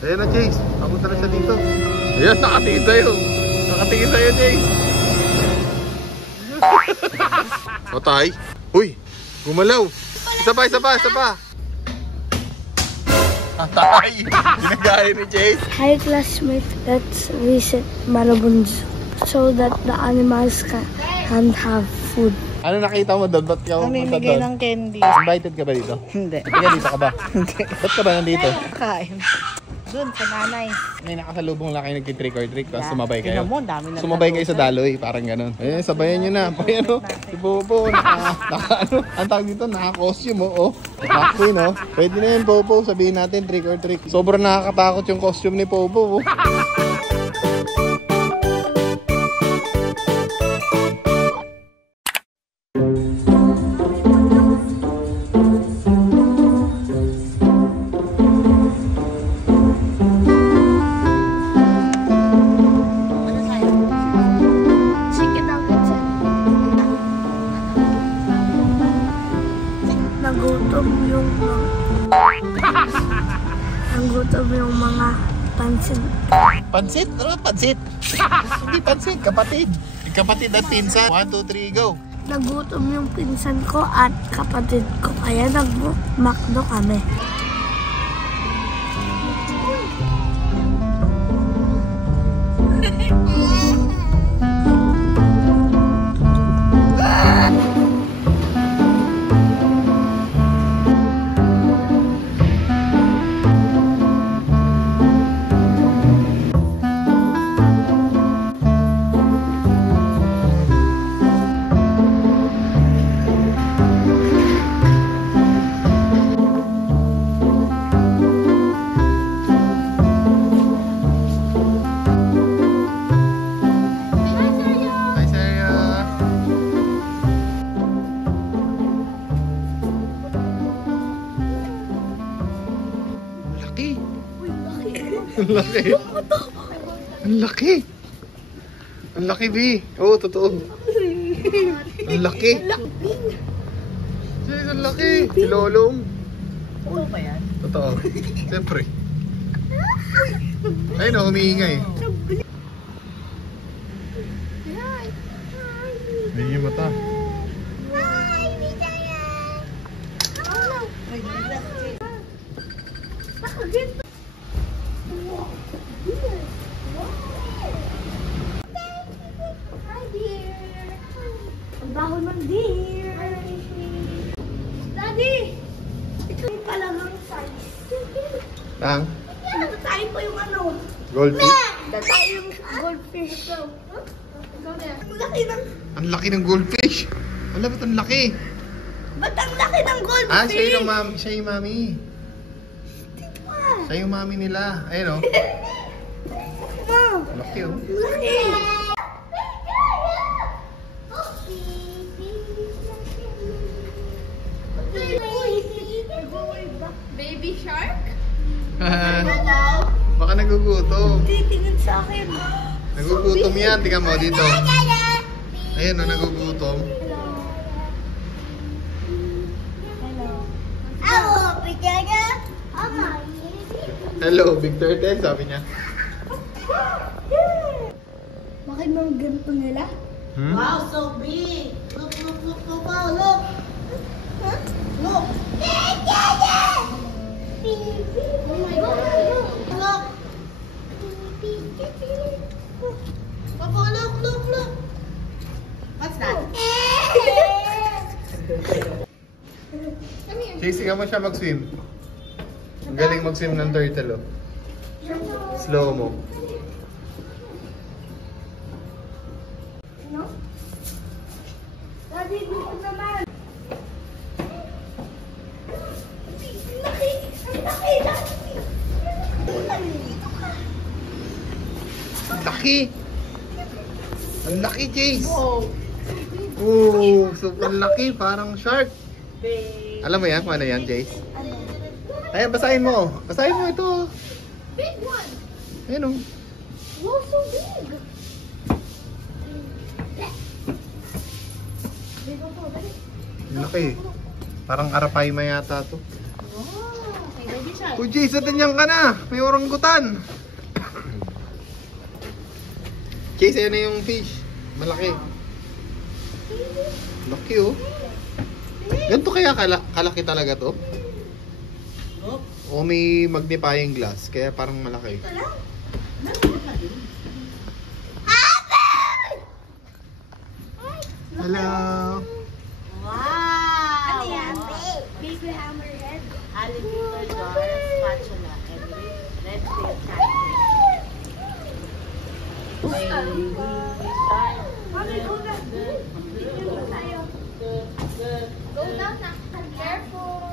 Ayan na, Chase. Papunta na siya dito. Ayan, nakatingin sa'yo. Nakatingin sa'yo, Chase. Patay. Uy, gumalaw. Isa pa, isa pa, isa pa. Patay. Ginagaya ni Chase. Hi classmates, let's visit Malabon Zoo so that the animals can have food. Ano nakita mo doon? Ba't ka Namimigay ng candy. Invited ka ba dito? Hindi. Tiga dito ka ba? Hindi. Ba't ka ba nandito? Kain. Doon sa nanay. May nakasalubong laki nag-trick or trick tapos sumabay Tingnan kayo. mo, dami na Sumabay kayo sa daloy, parang ganun. Eh, sabayan nyo na. Ayan o, si Popo, ano, ang tawag dito, naka-costume o. McQueen o. Pwede na yun, Popo, sabihin natin trick or trick. Sobrang nakakatakot yung costume ni Popo o. Nagutom yung mga pansit. Pansit? Ano ba pansit? Hindi pansit, kapatid. Kapatid at pinsan. 1, 2, 3, go. Nagutom yung pinsan ko at kapatid ko, kaya nag-McDo kami. Ang laki. Ang laki. Ang laki, B. Oo, totoo. Ang laki. Sige, ang laki. Si Lolong. Totoo ba yan? Totoo. Siyempre. Ayun o, humihinga eh. Hindi yung mata. Ang baho ng deer. Daddy! Ito yung palagang size. Ang? Natatain ko yung ano. Goldfish? Natatain yung goldfish. Ang laki ng... Ang laki ng goldfish. Wala, ba't ang laki? Ba't ang laki ng goldfish? Ah, siya yung mami. Siya yung mami. Dito ah. Siya yung mami nila. Ayun o. Ma, Laki o. laki. Baby shark? Baka nagugutom. Titingin sa akin. Nagugutom yan. Tingnan mo dito. Ayun o, nagugutom. Hello, big turtle, sabi niya. Bakit mga ganito nila? Hmm? Wow, so big! Look, look, look, look, wow, look! Huh? Look! Oh my God. Look! Papa, look, look, look! What's that? Chasing ka mo siya mag-swim. Ang galing mag-swim ng turtle oh. Slow mo. No? Daddy, dito naman. Ang laki! Ang laki! Ang laki! Ang laki, Chase! Oh, Oo, sobrang laki. Parang shark. big. Alam mo yan kung ano yan, Chase? Ayan, basahin mo. Basahin mo ito. Big one! Ayan o. Wow, so big! Big one po, dali. Ang laki. Parang arapay yata to. Wow! Okay, ready? shark. Uy, Jay, sa tanyang ka na. May oranggutan. Jay, sa'yo na yung fish. Malaki. Laki, oh. Ganito kaya kalaki talaga to? Oh, O may magnifying glass, kaya parang malaki. Hello. wow! Ano yan? Baby hammerhead. Alligator jar, spatula, and red tail catfish. Baby shark. Mami, go na. Go tayo. Go down na. Careful.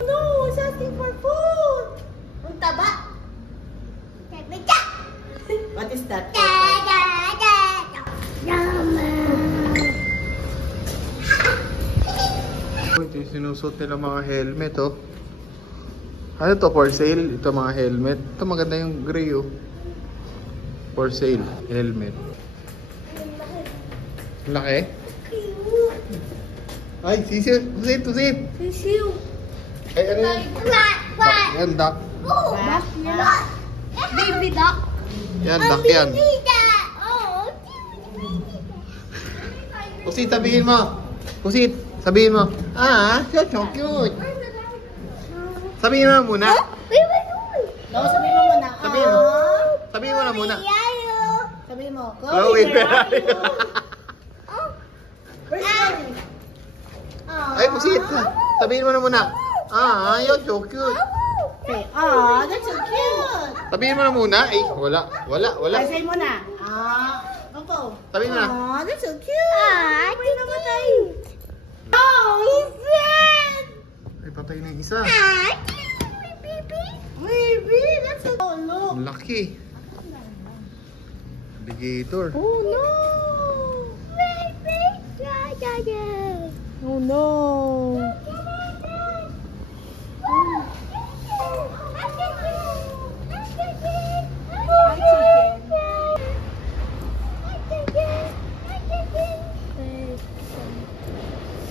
No, it's asking for food. Ang taba. What is that? Ito yung sinusot nila mga helmet, oh. Ano to, for sale? Ito mga helmet. Ito maganda yung gray, oh. For sale, helmet. Laki? Ay, sisir. Tusit. Sisiw. Ay, ano yan? Yan, duck. Duck yan. Baby duck. Yan, duck yan. Oh. Pusit, sabihin mo. Pusit, sabihin mo. Ah, so cute. Sabihin mo muna. No, sabihin mo muna. Sabihin mo. "Aww." Sabihin mo na muna. Sabihin mo. Chloe, where are you? Where's Chloe? Ay, pusit. Sabihin mo na muna. Ah, you're so cute. Say, "Aw, that's so cute." Sabihin mo na muna. Ay, wala. Ay, say mo na. Opo. Sabihin mo na. Aw, that's so cute. May namatay. Oh, he's dead. Ay, patay na yung isa. Baby, that's so... Oh, look. Ang laki. Alligator. Oh, no. Oh, no.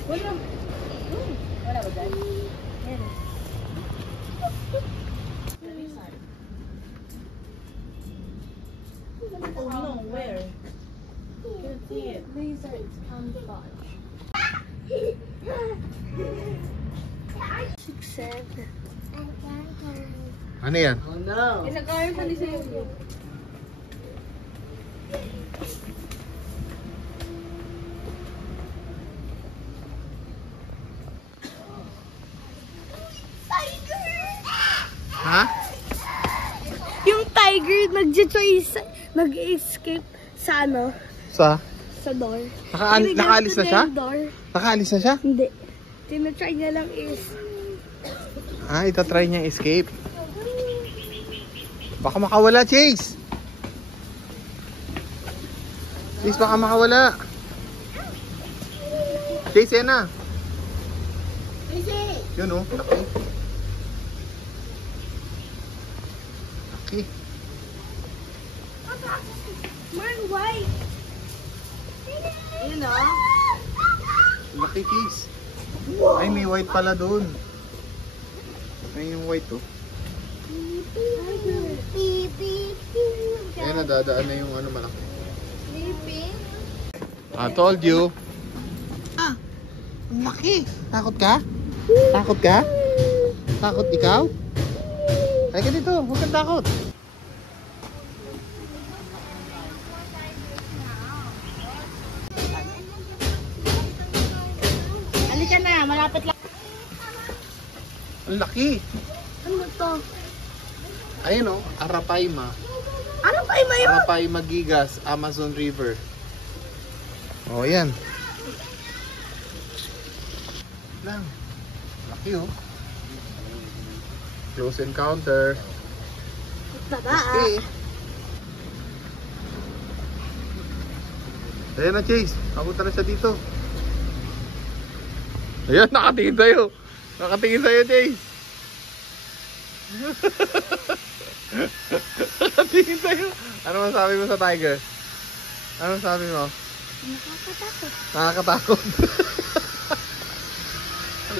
Wala ba dyan? Oh no, where? Can't see it. Lizards camouflage. 6, 7. Ano yan? Oh no. Pinag-aral pa ni sa'yo. Ha? Yung tiger nag-escape sa ano? Sa? Sa door. Nakaalis na siya? Door. Nakaalis na siya? Hindi. Tinatry niya lang is... Ah, itatry niya escape. Baka makawala, Chase. Chase, baka makawala. Chase, yan na. Yun, oh. Laki. Laki. Man, why? You know? Laki, Chase. Ay, may white pala doon. Ay, yung white, oh. Ayan, nadadaan na yung ano malaki. I told you. Ah, ang laki. Takot ka? Takot ka? Takot ikaw? Ay ka dito, huwag kang takot. Halika na, malapit lang. Ang laki. Ano to? Ayun, oh, Arapaima. Ano pa yung mayo? Arapaima Gigas, Amazon River. Oh, yan. Lang. Laki, oh. Close encounter. Taba Laki. Ayan na, Chase. Papunta na siya dito. Ayan, nakatingin sa'yo. Nakatingin sa'yo, Chase. Nakatingin sa'yo. Ano masabi mo sa tiger? Ano masabi mo? Nakakatakot. Nakakatakot.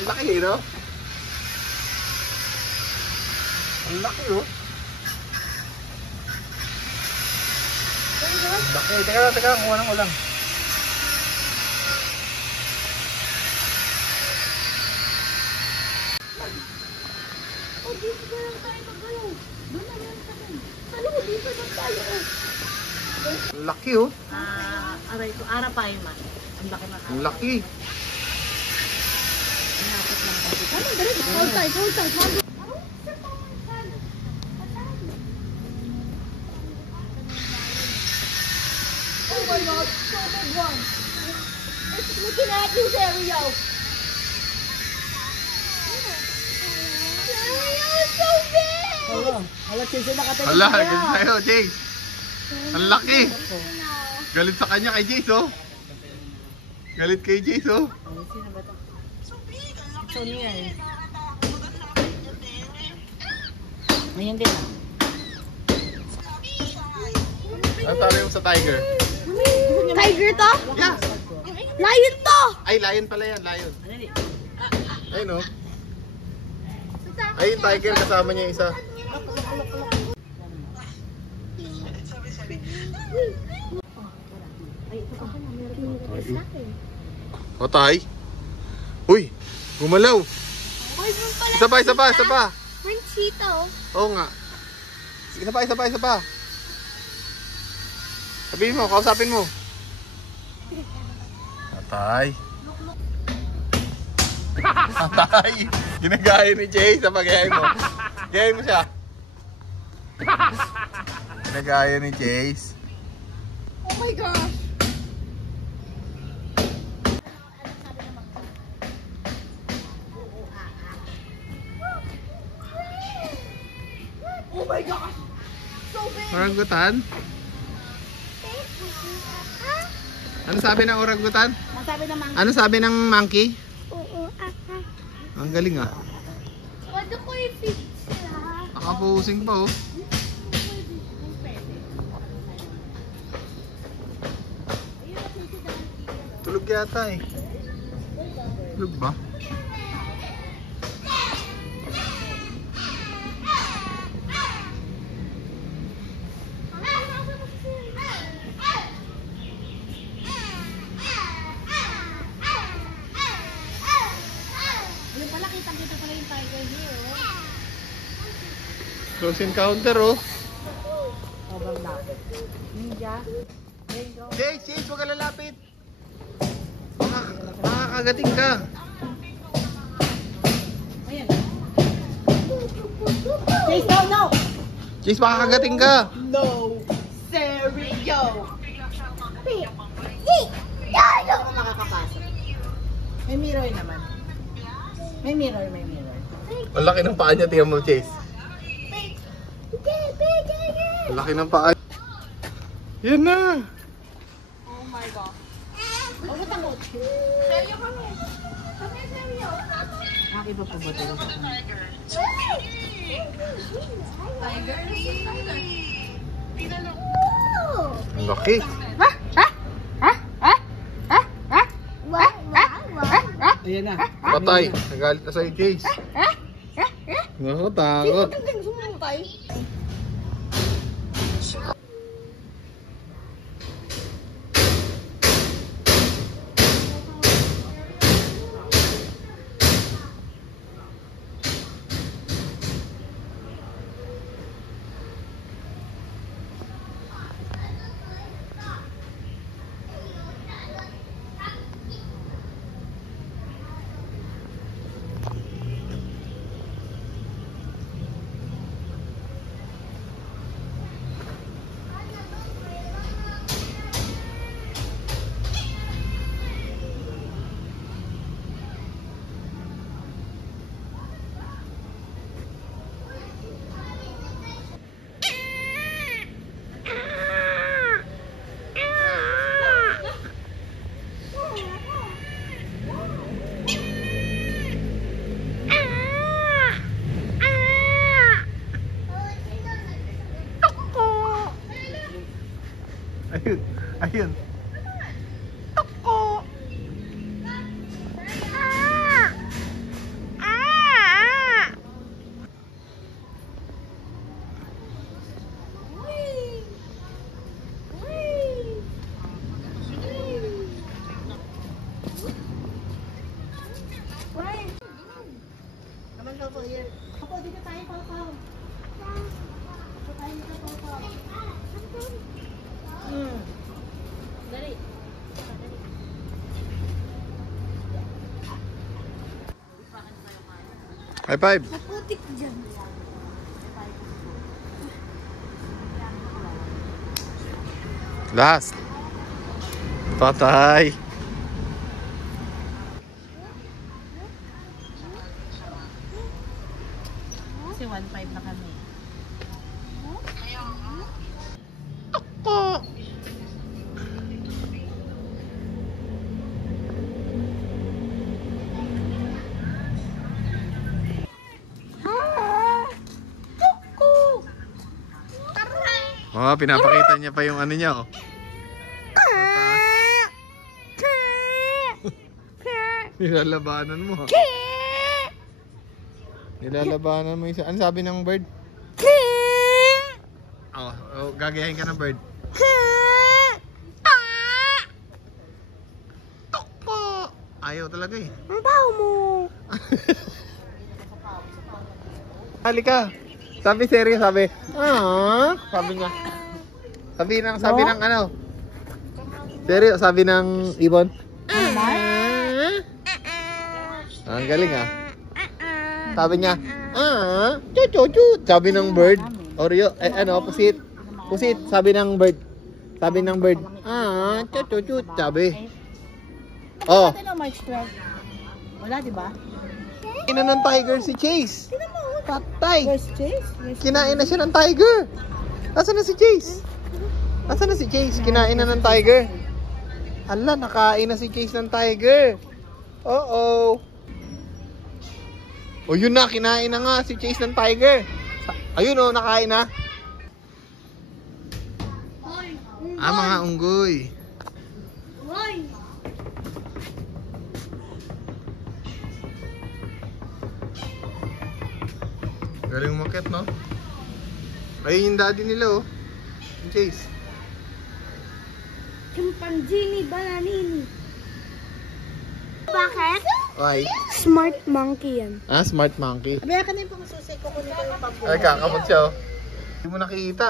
laki eh, no? Ang laki oh. Laki. Teka, kuha ng ulang. Oh, dito na lang tayo mag-galaw. Doon na lang tayo. Ano ko, dito lang tayo. Ang laki oh. Aray ko, ara pa yun man. Ang laki na Ang laki. Ano, dali. Hold tight, hold tight. Oh my God, so big one. It's looking at you, Dario. Dario, so big. Hala, Chase, nakatayo Hala, galit tayo, Jace. Ang laki. Galit sa kanya kay Jace, oh. Galit kay Jace, oh. Sino ba ito? Ito niya eh. Ngayon din ah. Ano sabi mo sa tiger? Tiger to? Yeah. Lion to! Ay, lion pala yan, lion. Ano din? Ayun, oh. Ay, yung tiger, kasama niya yung isa. Otay. Uy, gumalaw. Isa pa. May cheetah oh. Oo nga. Isa pa. Sabihin mo, kausapin mo. Atay. Atay. Ginagaya ni Jay sa pag-gaya mo. Gaya mo siya. Ginagaya ni Jace. Oh my gosh! Oh my gosh! So big! Orangutan? Ano sabi ng orangutan? Masabi naman. Ano sabi ng monkey? Oo, Ang galing ah. Wala ko i-fix sila. Nakapusing pa oh. Tulog yata eh. Tulog ba? Yung pala, kitang-kita pala yung tiger here. Close encounter oh. Sobrang lapit. Ninja. There you go. Jace, huwag ka lalapit. Makakagating ka. Ayan. Chase, no! Jace, makakagating ka. No! Serio! Hindi ako makakapasok. May mirror naman. May mirror. Ang laki ng paa niya, tingnan mo Jace. Ang laki ng paa. Yan na. Oh my God! Pagkatamot. Seryo kami! Kami seryo! Iba pa ba ito? Tiger! Ang laki. Ayan na. Patay. Nagalit na sa'yo Jace. Nakakatakot. Sumutay. Ayun. Naman daw po here. Opo, dito tayo, Pao. Dito tayo, Pao. Dali. High five. Maputik dyan. Last. Patay. Kasi 1.5 na kami. Oh, pinapakita niya pa yung ano niya, oh. Nilalabanan mo, ha? Nilalabanan mo isa. Ano sabi ng bird? Oh, gagayahin ka ng bird. Tokpo! Ayaw talaga eh. Ang tao mo. Halika. Sabi seryo, sabi. Sabi niya. Sabi ng ano? Seryo, sabi ng ibon. Ang galing ah. Sabi niya, chut. Sabi ng bird. Oreo, pusit. Pusit, sabi ng bird. Sabi ng bird, chut. Sabi. Oh. Ito na March 12. Wala, di ba? Kinain ng tiger si Chase. Patay. Where's Chase? Kinain na siya ng tiger. Nasaan na si Chase? Nasaan na si Chase? Kinain na ng tiger. Hala, nakain na si Chase ng tiger. Oh, yun na, kinain na nga si Chase ng tiger. Ayun oh, nakain na. Mga unggoy. Galing umakyat, no? Ayun yung daddy nila, oh. Yung Chase. Chimpanzini bananini. Bakit? Ay. Smart monkey yan. Smart monkey. Abaya ka na yung pangsusi. Kukunin ko yung pampuno. Ay, kakabot siya, oh. Hindi mo nakikita.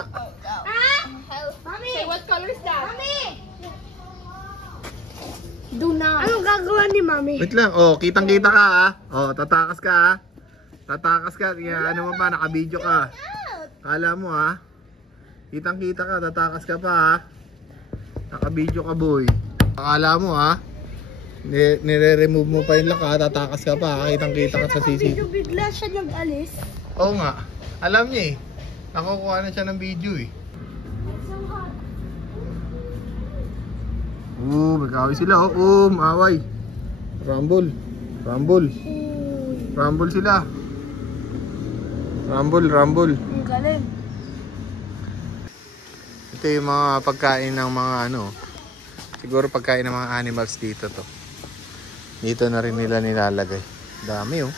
Mami! Say, what color is that? Mami! Do not. Anong gagawa ni Mami? Wait lang, oh. Kitang-kita ka, ah. Oh, tatakas ka, ah. Tatakas ka. Kaya ano mo pa, naka-video ka. Kala mo, ah. Kitang-kita ka, tatakas ka pa, ah. Naka-video ka, boy. Akala mo, ah. Nire-remove mo pa yung laka, tatakas ka pa, ah. Kitang-kita ka sa CCTV. Bigla siya nag-alis. Oo nga. Alam niya, eh. Nakukuha na siya ng video, eh. Magkaway sila, oh. Maaway. Rumble sila. Rumble. Ang galing. Ito yung mga pagkain ng mga ano. Siguro pagkain ng mga animals dito to. Dito na rin nila nilalagay. Dami, oh.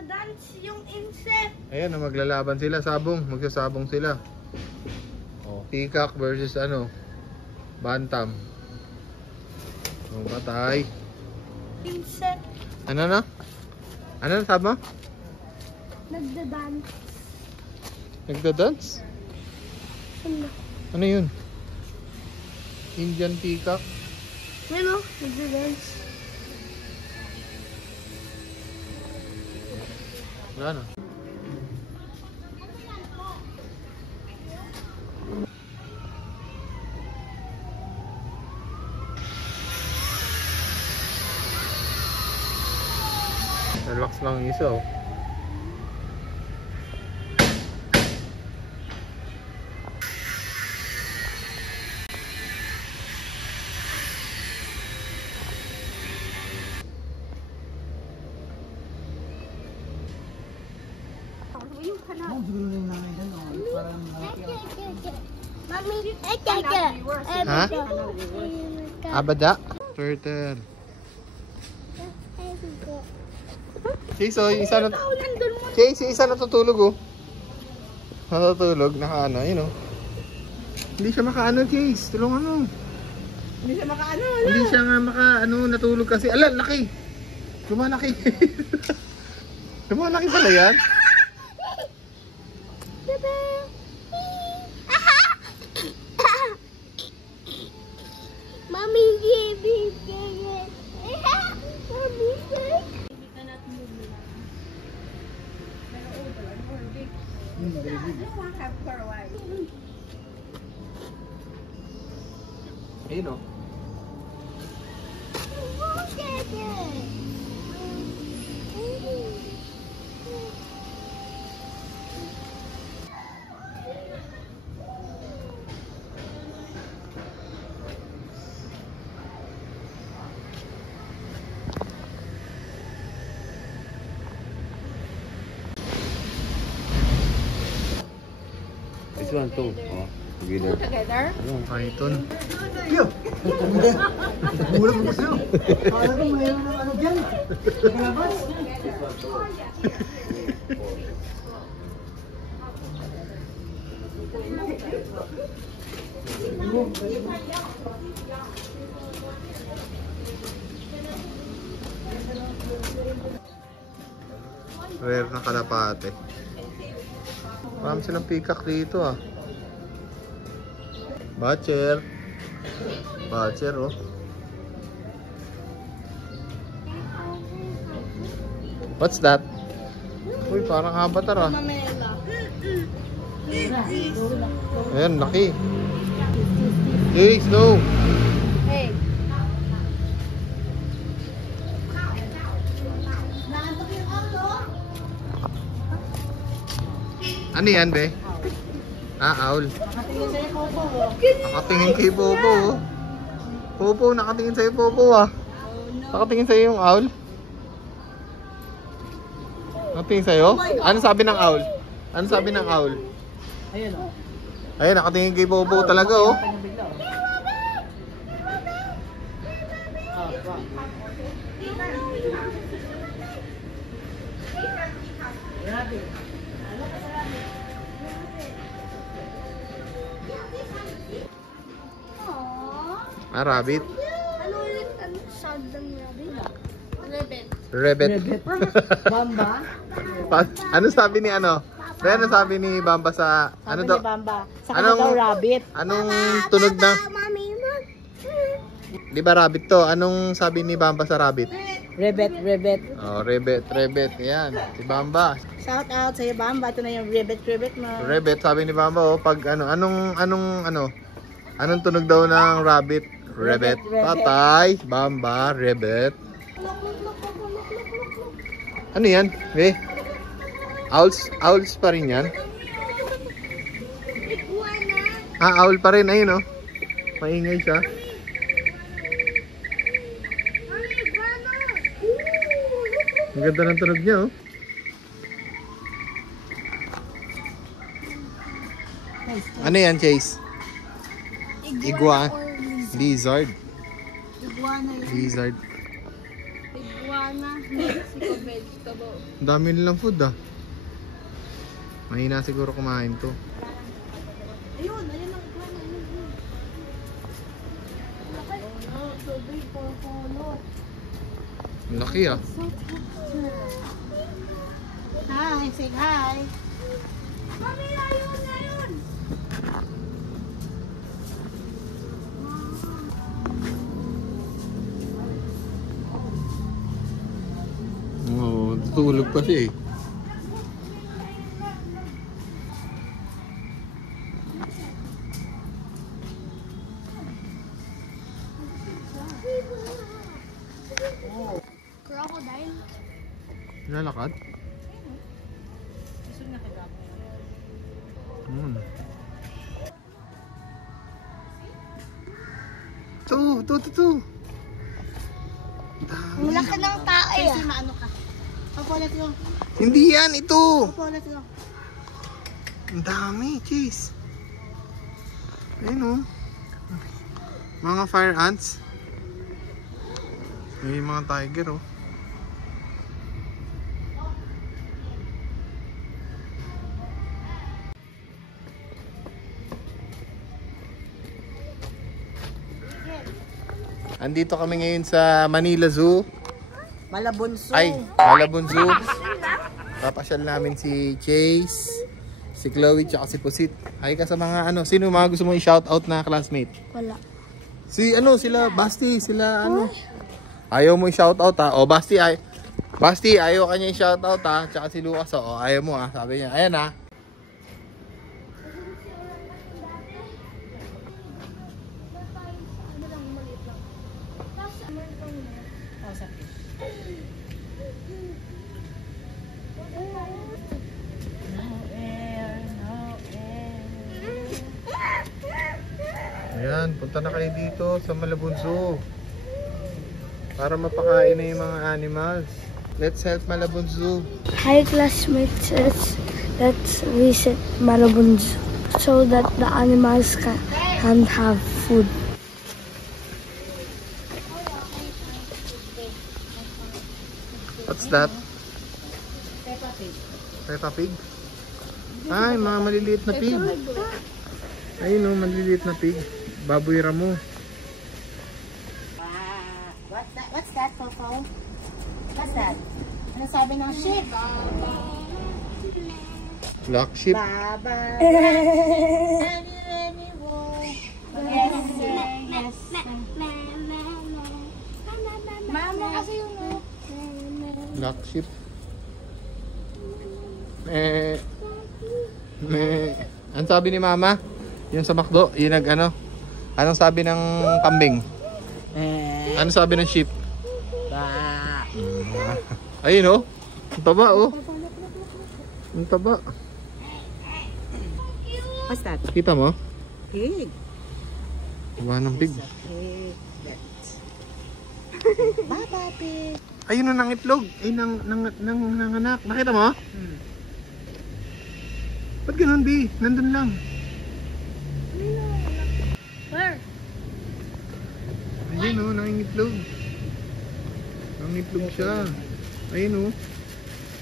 Dance yung insect. Ayan, maglalaban sila, magsasabong sila. Oh, peacock versus ano, bantam. Oh, patay. Insect. Ano na? Ano na sabi mo? Nagda-dance. Nagda-dance? Ano? Ano yun? Indian peacock? Ano? Nagda-dance. Wala na. Relax lang yung isa, oh. Mami, Ha? Abada? Turtle. Chase, oh, yung isa na... Chase, yung isa natutulog, oh. Natutulog, nakaano, yun, oh. Hindi siya makaano, Chase. Tulungan mo. Hindi siya makaano. Hindi siya nga natulog kasi. Ala, laki. Lumalaki. Lumalaki pala yan. Mommy, give me Mommy, Ayun, oh. This one too. Oh, together. Together? Anong kaiton? Nagulat mo sa'yo. Parang kung mayroon ng ano dyan. Nakalabas. Rare na kalapate. Marami silang peacock dito, ah. Butcher. Butcher, oh. What's that? Uy, parang avatar, ah. Ayan, laki. Chase, no. Hey. Ano yan, be? Ah, owl. Nakatingin sa'yo, Popo. Nakatingin kay Popo, oh. Popo, nakatingin sa'yo, Popo, ah. Nakatingin sa'yo yung owl. Nakatingin sa'yo? Ano sabi ng owl? Ano sabi ng owl? Ayun, o. Ayun, nakatingin kay Popo talaga, oh. Ah, rabbit? Ano ulit ang sound ng rabbit? Rabbit. Bamba? Ano sabi ni ano? Ano sabi ni Bamba sa... Ano Sabi daw? ni Bamba. Sa Anong- kanya daw rabbit. Anong tunog na... Di ba rabbit to? Anong sabi ni Bamba sa rabbit? Rebet, rebet. Oh, rabbit. Yan. Si Bamba. Shout out sa'yo, Bamba. Ito na yung rebet, rebet mo. Rabbit, sabi ni Bamba, oh, pag anong tunog daw ng rabbit? Rabbit. Rabbit, rabbit. Patay. Bamba, rabbit. Ano yan? Eh? Owls pa rin yan? Ah, owl pa rin. Ayun, oh. Maingay siya. Ang ganda ng tunog niya, oh. Ano yan, Chase? Iguana. Lizard. Iguana yan. Lizard. Iguana. Mexico vegetable. Ang dami nilang food, ah. Mahina siguro kumain to. Ayun ang iguana. Oh, so big for polo. Ang laki, ah. Hi, say hi. Mami, ayun. Oo, tutulog pa siya, eh. Crocodile. Lalakad? Ito. Ang laki ng tae Kasi ah. maano ka. Opo, let's go. Hindi yan, ito. Opo, let's go. Ang dami, Chase. Ayun, oh. Mga fire ants. May mga tiger, oh. Andito kami ngayon sa Manila Zoo. Malabunso. Ay, Malabon Zoo. Papasyal namin si Chase, si Chloe, tsaka si Pusit. Ay ka sa mga ano, sino mga gusto mo i-shoutout na classmate? Wala. Si ano, sila Basti, sila ano. Ayaw mo i-shoutout ha. O Basti, ayaw kanya i-shoutout ha. Tsaka si Lucas, o ayaw mo ha. Sabi niya, ayan ha. Ayan, punta na kayo dito sa Malabon Zoo para mapakain na yung mga animals. Let's help Malabon Zoo. Hi classmates, let's visit Malabon Zoo so that the animals can have food. What's that? Peppa Pig. Ay, mga maliliit na pig. Ayun o, maliliit na pig. Baboy Ramo. What's that, Coco? What's that? Ano sabi ng sheep? Black sheep. Baba. Yes, sir. Yes, sir. Mama kasi yung Black sheep. Ano sabi ni Mama? Yung sa McDo, yung ano? Anong sabi ng kambing? Ano sabi ng sheep? Ayun oh. Ang taba oh. Ang taba. What's that? Kita mo? Pig. Taba ng pig. Pig. Baba, pig. Ayun oh, nang itlog. Ay, nang anak. Nakita mo? Ba't ganun, B? Nandun lang. Where? Ayun oh, nangingitlog. Nangingitlog siya. Ayun oh.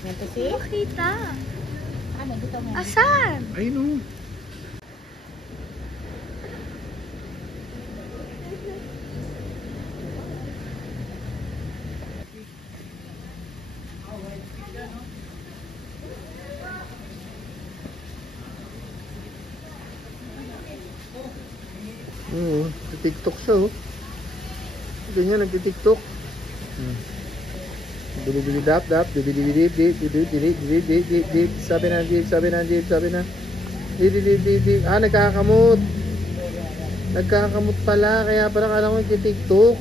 Yan to see? Makita. Ano, dito mo. Asan? Ayun oh. Oo, nag-tiktok siya oh. Ganyan, nag-tiktok. Dap, sabi na, ah, nagkakamot. Nagkakamot pala, kaya pala kala ko nag-tiktok.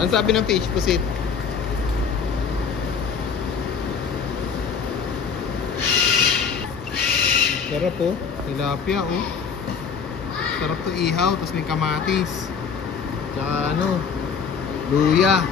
Ano sabi ng fish, Pusit? Sarap oh. Tilapia oh. Sarap to ihaw. Tapos may kamatis. Tsaka ano, luya.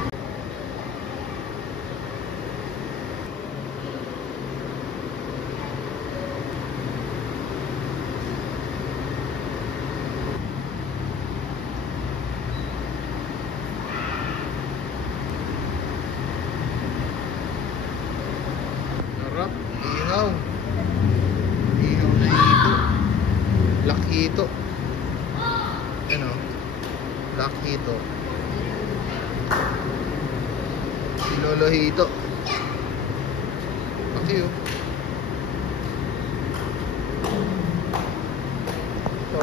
Sarap, ihaw. Ihaw na hito. Black hito. Ano? Black hito. Lolo hito. Laki oh. Ito.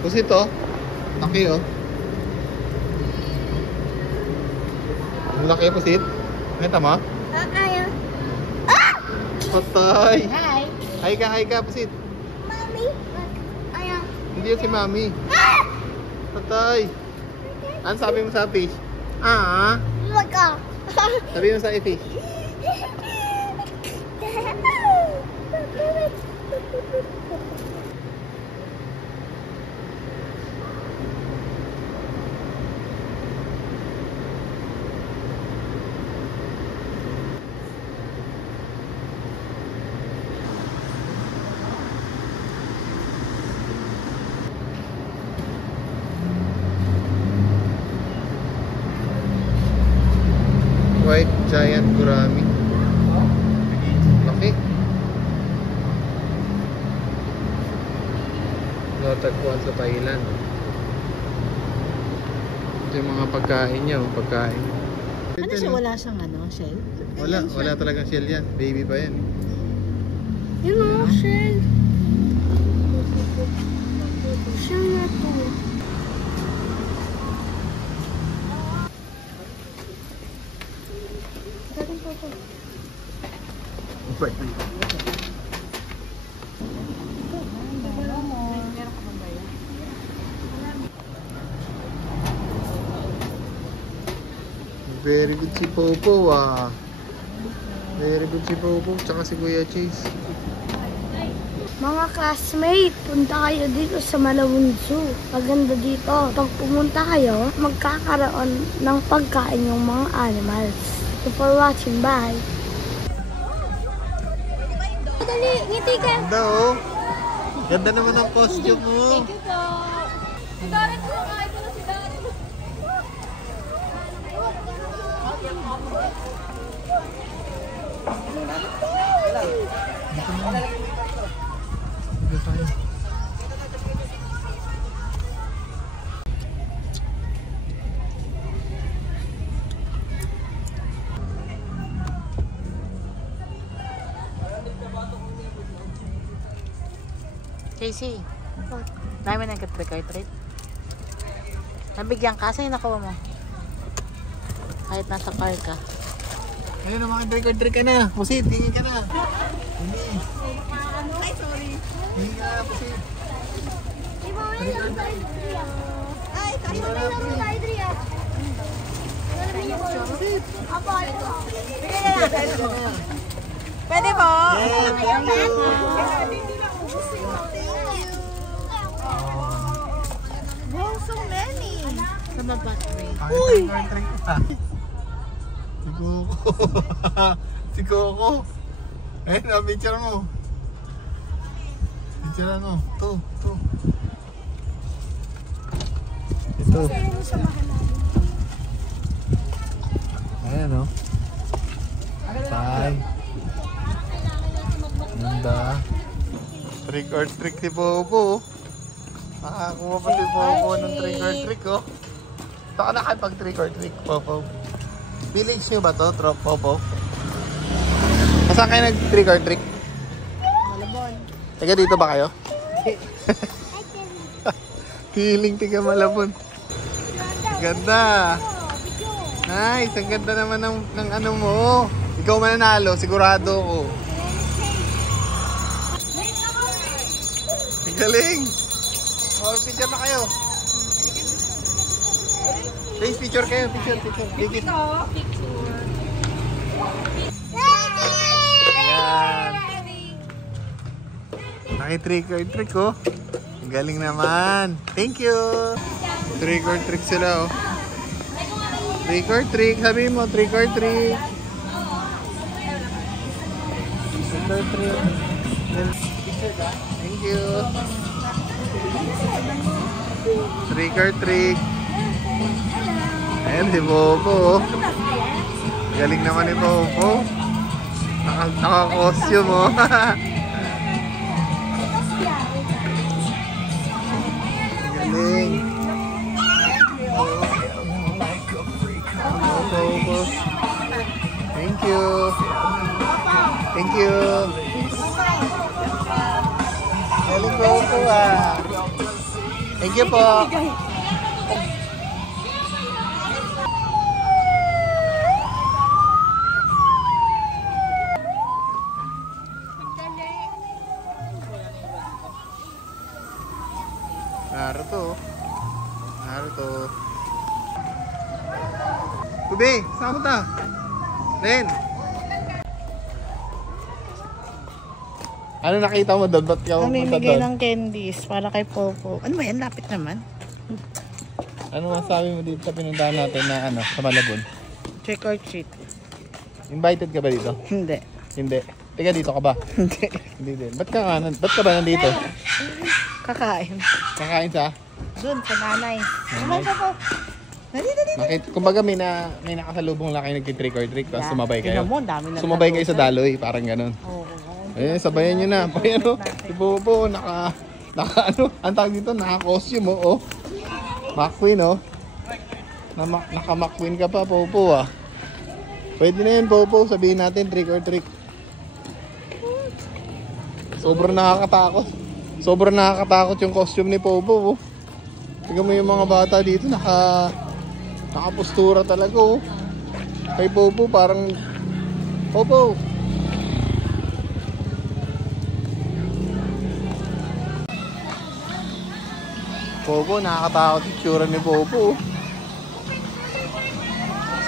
Tapos ito. Laki oh. Ang laki Pusit. Nakita mo? Okay. Patay. Hi. Hi ka, Pusit. Mami. Ayan. Hindi yun si Mami. Ah! Patay. Ano sabi mo sa fish? Ah. Maka. Sabi mo sa fish. White giant gurami. Laki. Natagpuan sa Thailand. Ito yung mga pagkain niya, pagkain. Ano siya? Wala siyang shell? Wala talagang shell yan. Baby pa yan. Yun o, shell. Shell na to. Very good si Popo ah. Very good si Popo. Tsaka si Kuya Chase. Mga classmate, punta kayo dito sa Malabon Zoo. Maganda dito. Pag pumunta kayo, magkakaroon ng pagkain yung mga animals. So for watching, bye! Dali, ngiti ka. Ganda oh. Ganda naman ang costume mo. Thank you po. Si Darren po, kahit na si Darren. Dito tayo. Casey, dami nag-trick or treat. Nabigyan ka, sa'yo nakuha mo. Kahit nasa car ka. Ayun naman, trick ka na. Pusit, tingin ka na. Hindi. Ay, sorry. Tingin ka na, Pusit. Ay, kasi may lang yung laundry ah. Apo, ito. Pwede po? Yeah, thank you. Wow, so many. Sa baba, Ray. Uy! Si Coco. Si Coco. Ayun na, picture mo. Picture mo. Ito. Ayan o. Bye. Ganda. Trick or trick si Popo. Nakakuha pa si Popo ng trick or trick oh. Saka nakapag trick or trick, Popo. Village nyo ba to, Trop, Popo? Saan kayo nag-trick or trick? Malabon. Taga dito ba kayo? Feeling tiga Malabon. Ganda. Nice, ang ganda naman ng ano mo. Ikaw mananalo, sigurado ko. Ang galing. Oh, picture na kayo. Please, picture kayo. Picture. Digit. Ayan. Naki-trick or trick, oh. Ang galing naman. Thank you. Trick or trick sila, oh. Trick or trick. Sabihin mo, trick or trick. Trick or trick. Thank you. Trick or trick. Ayan si Popo. Galing naman ni Popo. Naka-costume mo. Galing. Popo. Thank you. Thank you. Galing Popo ah. Thank you po. Kubi, saan ta? Ren. Ano nakita mo doon? Ba't ka pumunta Namimigay doon? ng candies para kay Popo. Ano ba yan? Lapit naman. Ano masabi mo dito sa pinuntahan natin na ano, sa Malabon? Trick or treat. Invited ka ba dito? Hindi. Hindi. Teka, dito ka ba? Hindi. Hindi din. Ba't ka ba nandito? Kakain. Kakain sa? Doon, sa nanay. Kumain ka po. Dali. Kumbaga may nakasalubong lang kayo nag-trick or treat tapos sumabay kayo. Tingnan mo, ang dami na Sumabay kayo sa natutunan. daloy, parang ganun. Oo. Eh, sabayan nyo na. Ayan o, si Bobo, naka ano, ang tawag dito, naka-costume oh. McQueen oh. Naka-McQueen ka pa, Popo ah. Pwede na yun, Popo, sabihin natin trick or treat. Sobrang nakakatakot yung costume ni Popo oh. Tingnan mo yung mga bata dito, nakapostura talaga oh. Kay Popo, parang Popo. Popo, nakakatakot yung tsura ni Popo.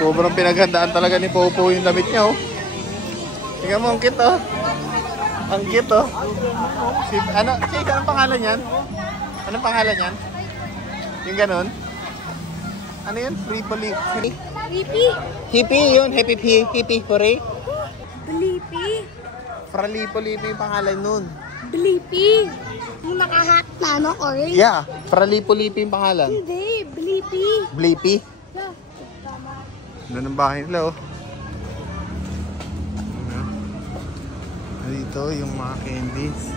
Sobrang pinaghandaan talaga ni Popo yung damit niya. Oh. Tingnan mo, ang cute oh. Ang cute oh. Anong pangalan yan? Anong pangalan yan? Yung ganun? Ano yun? Free-poli? Blippi. Hippie yun. Hippie Hooray. Blippi. Fralipo-lipo yung pangalan nun. Blippi. Yung nakahat na ano, orange? Yeah. Fralipo-lipo yung pangalan. Hindi, Blippi. Blippi. Yeah. Doon ang bahay nila oh. Dito yung mga candies.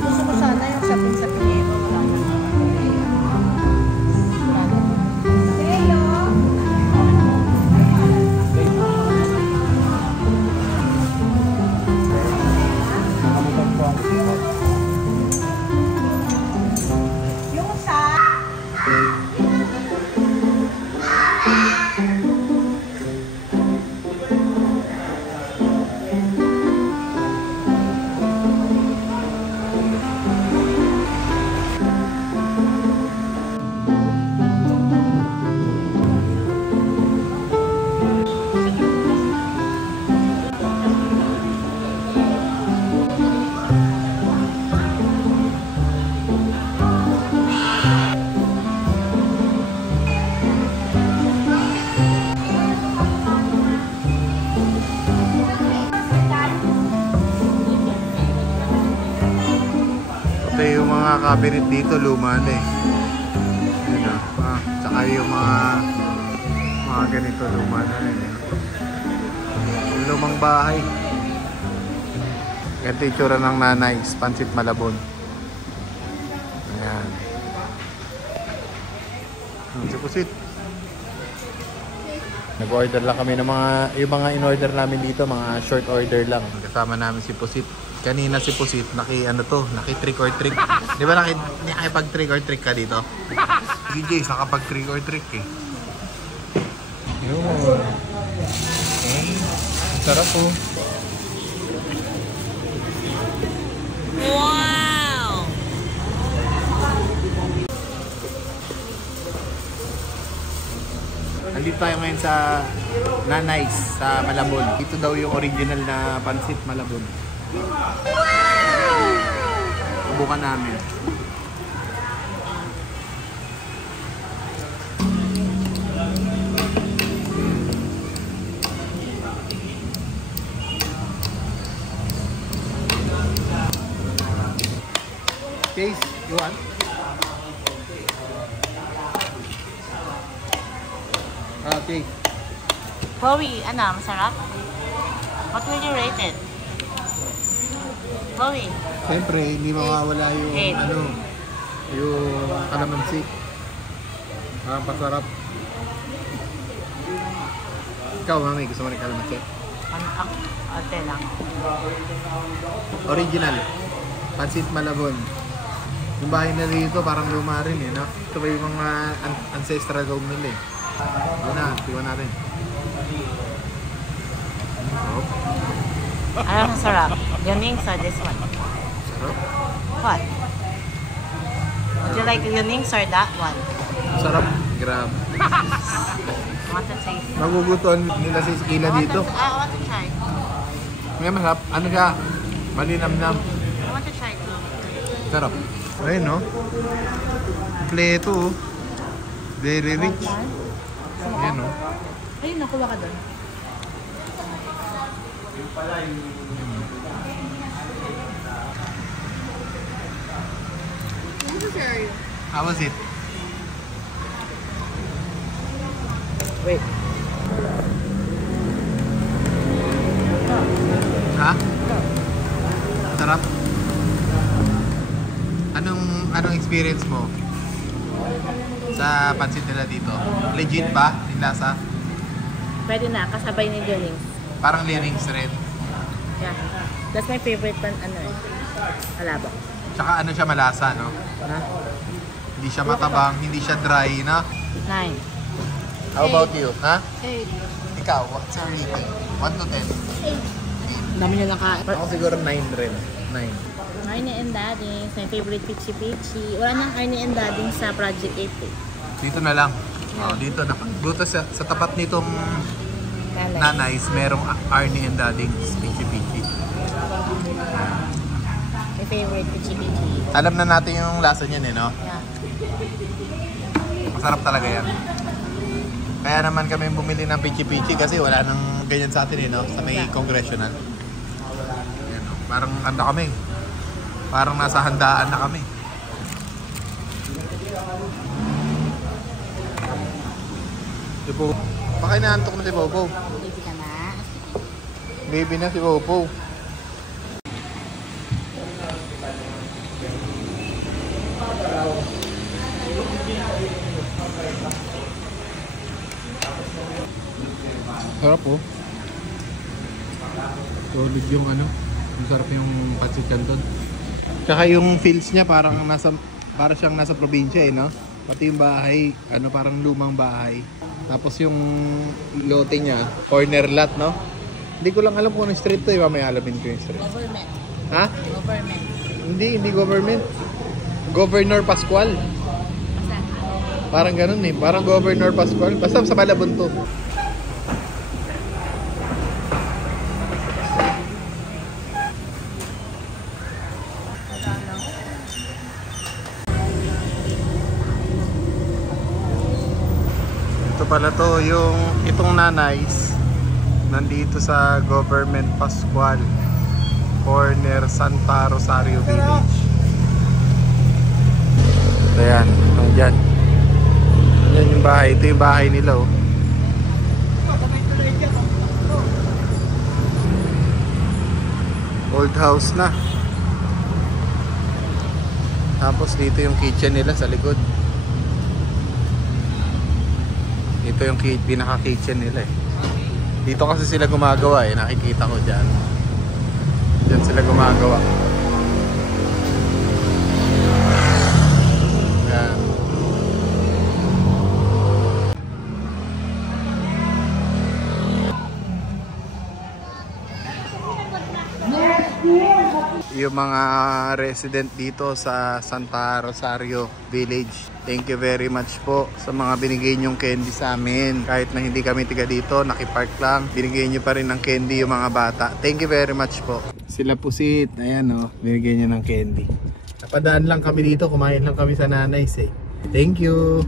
Gusto ko sana yung sapin-sapin nito. Yung sa... Ito yung mga cabinet dito, luma na eh. Yun o. Tsaka yung mga ganito, luma na rin eh. Yung lumang bahay. Ganito yung tsura ng nanay, Pansit Malabon. Ayan. Si Pusit. Nag-order lang kami ng yung mga in-order namin dito, mga short order lang. Kasama namin si Pusit. Kanina si Pusit, naki trick or trick. Di ba nakipag trick or trick ka dito? DJ, nakapag trick or trick eh. Yun. Sarap po. Wow! Andito tayo ngayon sa Nanay's sa Malabon. Ito daw yung original na pansit Malabon. Subukan namin. Taste, you want? Okay. Chloe, ano, masarap? What would you rate it? Chloe, Siyempre, hindi mawawala yung Eight. yung kalamansi. Pasarap. Ikaw, mami, gusto mo ng kalamansi? ate lang. Original. Pansit Malabon. Yung bahay na dito, parang luma rin eh, no? Ito ba yung mga ancestral home nila eh. Ito na, tiwan natin. Oh, Ano masarap? Yunings or this one? sarap. What? Would you like Yunings or that one? Sarap. Grabe. I want to taste. Magugustuhan nila si Iskila dito. I want to try. Ngayon masarap. Ano siya? Malinamnam. I want to try too. Sarap. Ayun, no? Kompleto, oh. Very rich. Ayan, no? Ayun, nakuha ka doon. How was it? Wait. Ha? Sarap? Anong experience mo sa pansit nila dito? Legit ba yung lasa? Pwede na, kasabay ni Yunings. Parang Learnings rin. Yeah. That's my favorite one, ano eh. Alabok. Tsaka ano siya, malasa, no? Ha? Hindi siya matabang, hindi siya dry, no? 9. How about you? Ha? 8. Ikaw, what's your rating? 1 to 10? Dami nyo naka... Ako siguro 9 rin. 9. Arnie and Daddings, my favorite Pichi Pichi. Wala nang Arnie and Daddings sa Project 8 eh. Dito na lang. Oh, dito na. Buto sa tapat nitong Nanay's, merong Arnie and Dadding's Pichi Pichi. My favorite Pichi Pichi. Alam na natin yung lasa niyan eh, no? Yeah. Masarap talaga yan. Kaya naman kami bumili ng Pichi Pichi kasi wala nang ganyan sa atin eh, no? Sa may congressional. Yan, no? Parang handa kami. Parang nasa handaan na kami. Si Popo. Baka inaantok na si Popo. Baby ka na. Baby na si Popo. Sarap oh. Solid yung ano. Masarap yung pancit canton. Tsaka yung feels niya parang siyang nasa probinsya eh, no? Pati yung bahay, ano parang lumang bahay. Tapos yung lote niya, corner lot, no? Hindi ko lang alam kung anong street to eh, mamaya alamin ko yung street. Government. Ha? Government. Hindi government. Governor Pascual. Basta. Parang ganun eh, parang Governor Pascual. Basta sa Malabon to. Ito pala to, itong Nanay's nandito sa Government Pascual, corner Santa Rosario Village. So yan, dyan. Yan yung bahay, ito yung bahay nila oh. Old house na. Tapos dito yung kitchen nila sa likod. Ito yung pinaka-kitchen nila eh. Dito kasi sila gumagawa eh, nakikita ko dyan. Dyan sila gumagawa. Yan. yung mga resident dito sa Santa Rosario Village. Thank you very much po sa mga binigay nyong candy sa amin. Kahit na hindi kami tiga dito, nakipark lang, binigay nyo pa rin ng candy yung mga bata. Thank you very much po. Sila Pusit, ayan o, binigay nyo ng candy. Napadaan lang kami dito, kumain lang kami sa Nanay's eh. Thank you!